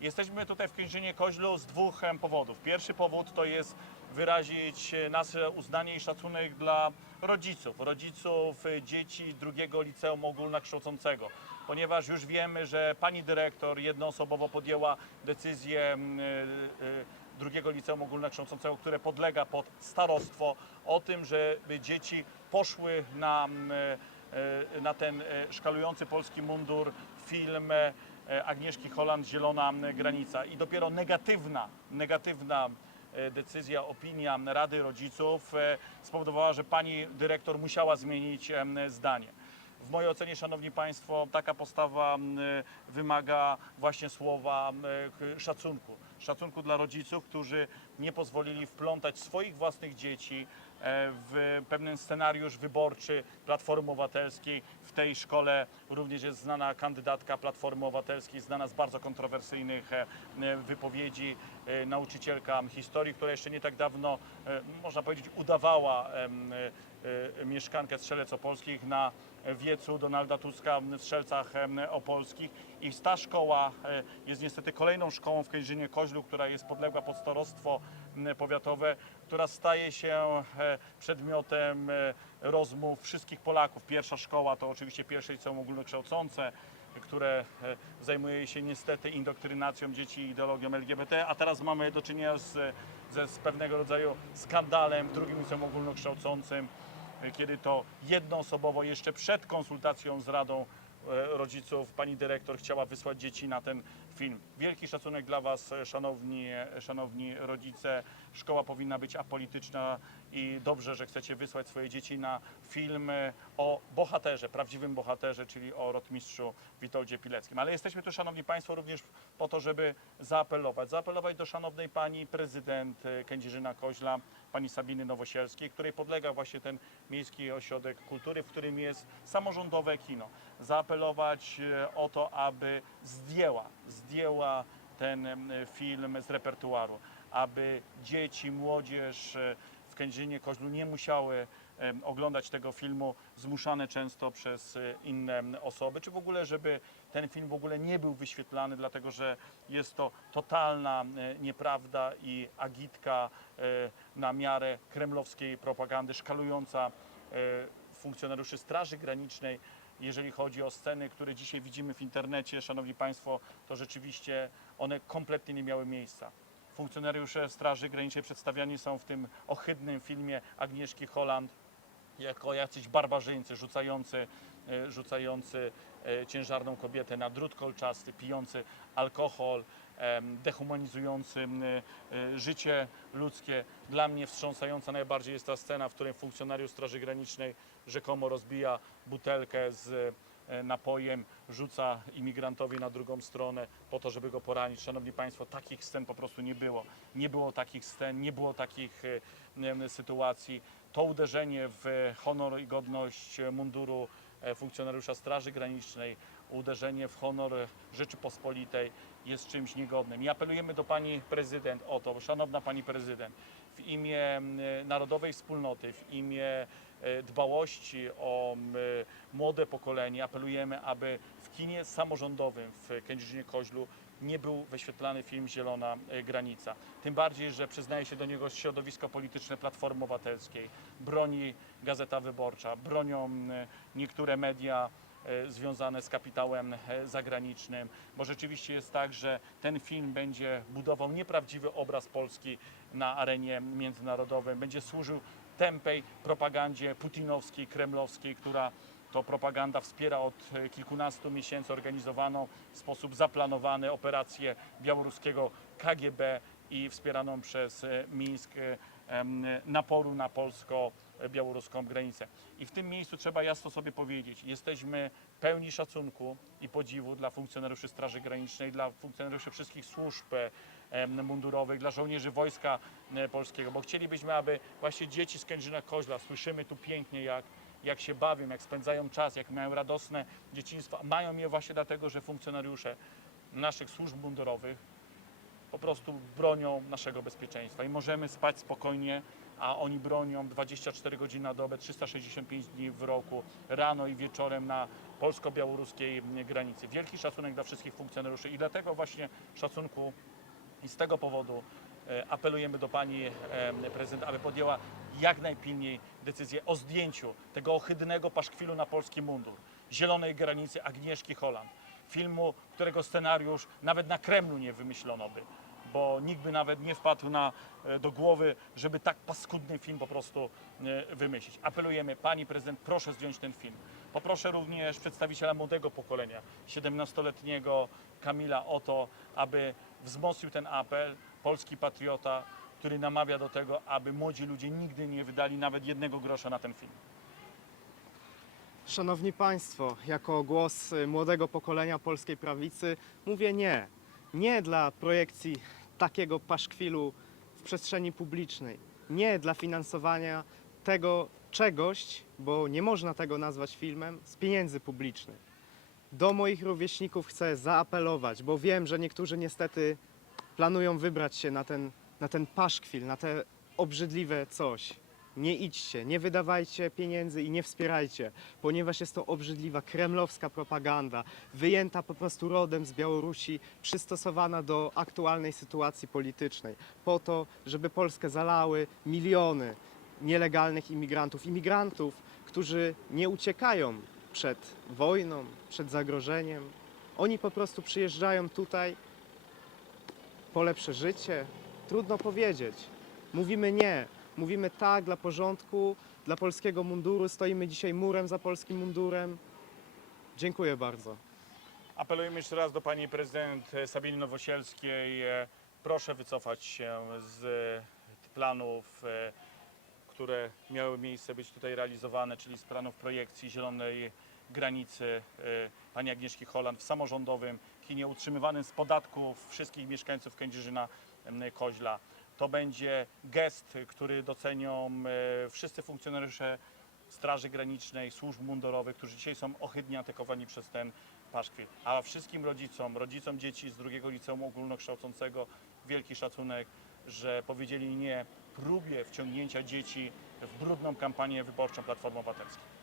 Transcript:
Jesteśmy tutaj w Kężynie Koźlu z dwóch powodów. Pierwszy powód to jest wyrazić e, nasze uznanie i szacunek dla rodziców, rodziców e, dzieci drugiego liceum ogólnokształcącego, ponieważ już wiemy, że pani dyrektor jednoosobowo podjęła decyzję e, drugiego liceum ogólnokształcącego, które podlega pod starostwo, o tym, żeby dzieci poszły na, na ten szkalujący polski mundur film e, Agnieszki Holland Zielona granica. I dopiero negatywna, negatywna e, decyzja, opinia Rady Rodziców e, spowodowała, że pani dyrektor musiała zmienić zdanie. W mojej ocenie, Szanowni Państwo, taka postawa wymaga właśnie słowa szacunku. Szacunku dla rodziców, którzy nie pozwolili wplątać swoich własnych dzieci w pewien scenariusz wyborczy Platformy Obywatelskiej. W tej szkole również jest znana kandydatka Platformy Obywatelskiej, znana z bardzo kontrowersyjnych e, e, wypowiedzi, e, nauczycielka historii, która jeszcze nie tak dawno, e, można powiedzieć, udawała e, e, mieszkankę Strzelec Opolskich na wiecu Donalda Tuska w Strzelcach Opolskich. I ta szkoła e, jest niestety kolejną szkołą w Kężynie Koźlu, która jest podległa pod starostwo powiatowe, która staje się e, przedmiotem e, rozmów wszystkich Polaków. Pierwsza szkoła to oczywiście pierwsze liceum ogólnokształcące, które e, zajmuje się niestety indoktrynacją dzieci ideologią LGBT, a teraz mamy do czynienia z, z pewnego rodzaju skandalem drugim liceum ogólnokształcącym, kiedy to jednoosobowo jeszcze przed konsultacją z Radą e, rodziców pani dyrektor chciała wysłać dzieci na ten film. Wielki szacunek dla Was, szanowni, szanowni rodzice. Szkoła powinna być apolityczna i dobrze, że chcecie wysłać swoje dzieci na film e, o bohaterze, prawdziwym bohaterze, czyli o rotmistrzu Witoldzie Pileckim. Ale jesteśmy tu, Szanowni Państwo, również po to, żeby zaapelować. Zaapelować do szanownej pani prezydent e, Kędzierzyna Koźla, pani Sabiny Nowosielskiej, której podlega właśnie ten Miejski Ośrodek Kultury, w którym jest samorządowe kino. Zaapelować e, o to, aby zdjęła, zdjęła ten em, film z repertuaru, aby dzieci, młodzież e, w Kędzierzynie Koźlu nie musiały oglądać tego filmu zmuszane często przez e, inne osoby, czy w ogóle, żeby ten film w ogóle nie był wyświetlany, dlatego że jest to totalna nieprawda i agitka e, na miarę kremlowskiej propagandy, szkalująca e, funkcjonariuszy Straży Granicznej. Jeżeli chodzi o sceny, które dzisiaj widzimy w internecie, Szanowni Państwo, to rzeczywiście one kompletnie nie miały miejsca. Funkcjonariusze Straży Granicznej przedstawiani są w tym ohydnym filmie Agnieszki Holland jako jacyś barbarzyńcy rzucający, e, rzucający e, ciężarną kobietę na drut kolczasty, pijący alkohol, dehumanizujący e, życie ludzkie. Dla mnie wstrząsająca najbardziej jest ta scena, w której funkcjonariusz Straży Granicznej rzekomo rozbija butelkę z napojem, rzuca imigrantowi na drugą stronę po to, żeby go poranić. Szanowni Państwo, takich scen po prostu nie było. Nie było takich scen, nie było takich e, sytuacji. To uderzenie w honor i godność munduru e, funkcjonariusza Straży Granicznej, uderzenie w honor Rzeczypospolitej jest czymś niegodnym. I apelujemy do Pani Prezydent o to, Szanowna Pani Prezydent, w imię narodowej wspólnoty, w imię e, dbałości o młode pokolenie apelujemy, aby w kinie samorządowym w Kędzierzynie Koźlu nie był wyświetlany film Zielona e, Granica. Tym bardziej, że przyznaje się do niego środowisko polityczne Platformy Obywatelskiej, broni Gazeta Wyborcza, bronią niektóre media związane z kapitałem e, zagranicznym, bo rzeczywiście jest tak, że ten film będzie budował nieprawdziwy obraz Polski na arenie międzynarodowej, będzie służył tępej propagandzie putinowskiej, kremlowskiej, która to propaganda wspiera od e, kilkunastu miesięcy organizowaną w sposób zaplanowany operację białoruskiego KGB i wspieraną przez e, Mińsk e, naporu na polsko-białoruską granicę. I w tym miejscu trzeba jasno sobie powiedzieć, jesteśmy pełni szacunku i podziwu dla funkcjonariuszy Straży Granicznej, dla funkcjonariuszy wszystkich służb mundurowych, dla żołnierzy Wojska e, Polskiego, bo chcielibyśmy, aby właśnie dzieci z Kędzierzyna Koźla, słyszymy tu pięknie, jak jak się bawią, jak spędzają czas, jak mają radosne dzieciństwo. Mają je właśnie dlatego, że funkcjonariusze naszych służb mundurowych po prostu bronią naszego bezpieczeństwa i możemy spać spokojnie, a oni bronią 24 godziny na dobę, 365 dni w roku, rano i wieczorem na polsko-białoruskiej granicy. Wielki szacunek dla wszystkich funkcjonariuszy i dlatego właśnie szacunku i z tego powodu e, apelujemy do pani e, prezydent, aby podjęła jak najpilniej decyzję o zdjęciu tego ohydnego paszkwilu na polski mundur, zielonej granicy Agnieszki Holland. Filmu, którego scenariusz nawet na Kremlu nie wymyślono by, bo nikt by nawet nie wpadł na, e, do głowy, żeby tak paskudny film po prostu e, wymyślić. Apelujemy, pani prezydent, proszę zdjąć ten film. Poproszę również przedstawiciela młodego pokolenia, 17-letniego Kamila o to, aby wzmocnił ten apel, polski patriota, który namawia do tego, aby młodzi ludzie nigdy nie wydali nawet jednego grosza na ten film. Szanowni Państwo, jako głos y, młodego pokolenia polskiej prawicy mówię nie. Nie dla projekcji takiego paszkwilu w przestrzeni publicznej. Nie dla finansowania tego czegoś, bo nie można tego nazwać filmem, z pieniędzy publicznych. Do moich rówieśników chcę zaapelować, bo wiem, że niektórzy niestety planują wybrać się na ten, na ten paszkwil, na te obrzydliwe coś. Nie idźcie, nie wydawajcie pieniędzy i nie wspierajcie, ponieważ jest to obrzydliwa kremlowska propaganda, wyjęta po prostu rodem z Białorusi, przystosowana do aktualnej sytuacji politycznej, po to, żeby Polskę zalały miliony nielegalnych imigrantów, imigrantów, którzy nie uciekają przed wojną, przed zagrożeniem. Oni po prostu przyjeżdżają tutaj po lepsze życie. Trudno powiedzieć. Mówimy nie. Mówimy tak dla porządku, dla polskiego munduru. Stoimy dzisiaj murem za polskim mundurem. Dziękuję bardzo. Apelujemy jeszcze raz do pani prezydent Sabiny Nowosielskiej. Proszę wycofać się z planów, które miały miejsce być tutaj realizowane, czyli z planów projekcji zielonej granicy pani Agnieszki Holland w samorządowym kinie utrzymywanym z podatków wszystkich mieszkańców Kędzierzyna Koźla. To będzie gest, który docenią e, wszyscy funkcjonariusze Straży Granicznej, służb mundurowych, którzy dzisiaj są ohydnie atakowani przez ten paszkwil. A wszystkim rodzicom, rodzicom dzieci z drugiego liceum ogólnokształcącego wielki szacunek, że powiedzieli nie próbie wciągnięcia dzieci w brudną kampanię wyborczą Platformy Obywatelskiej.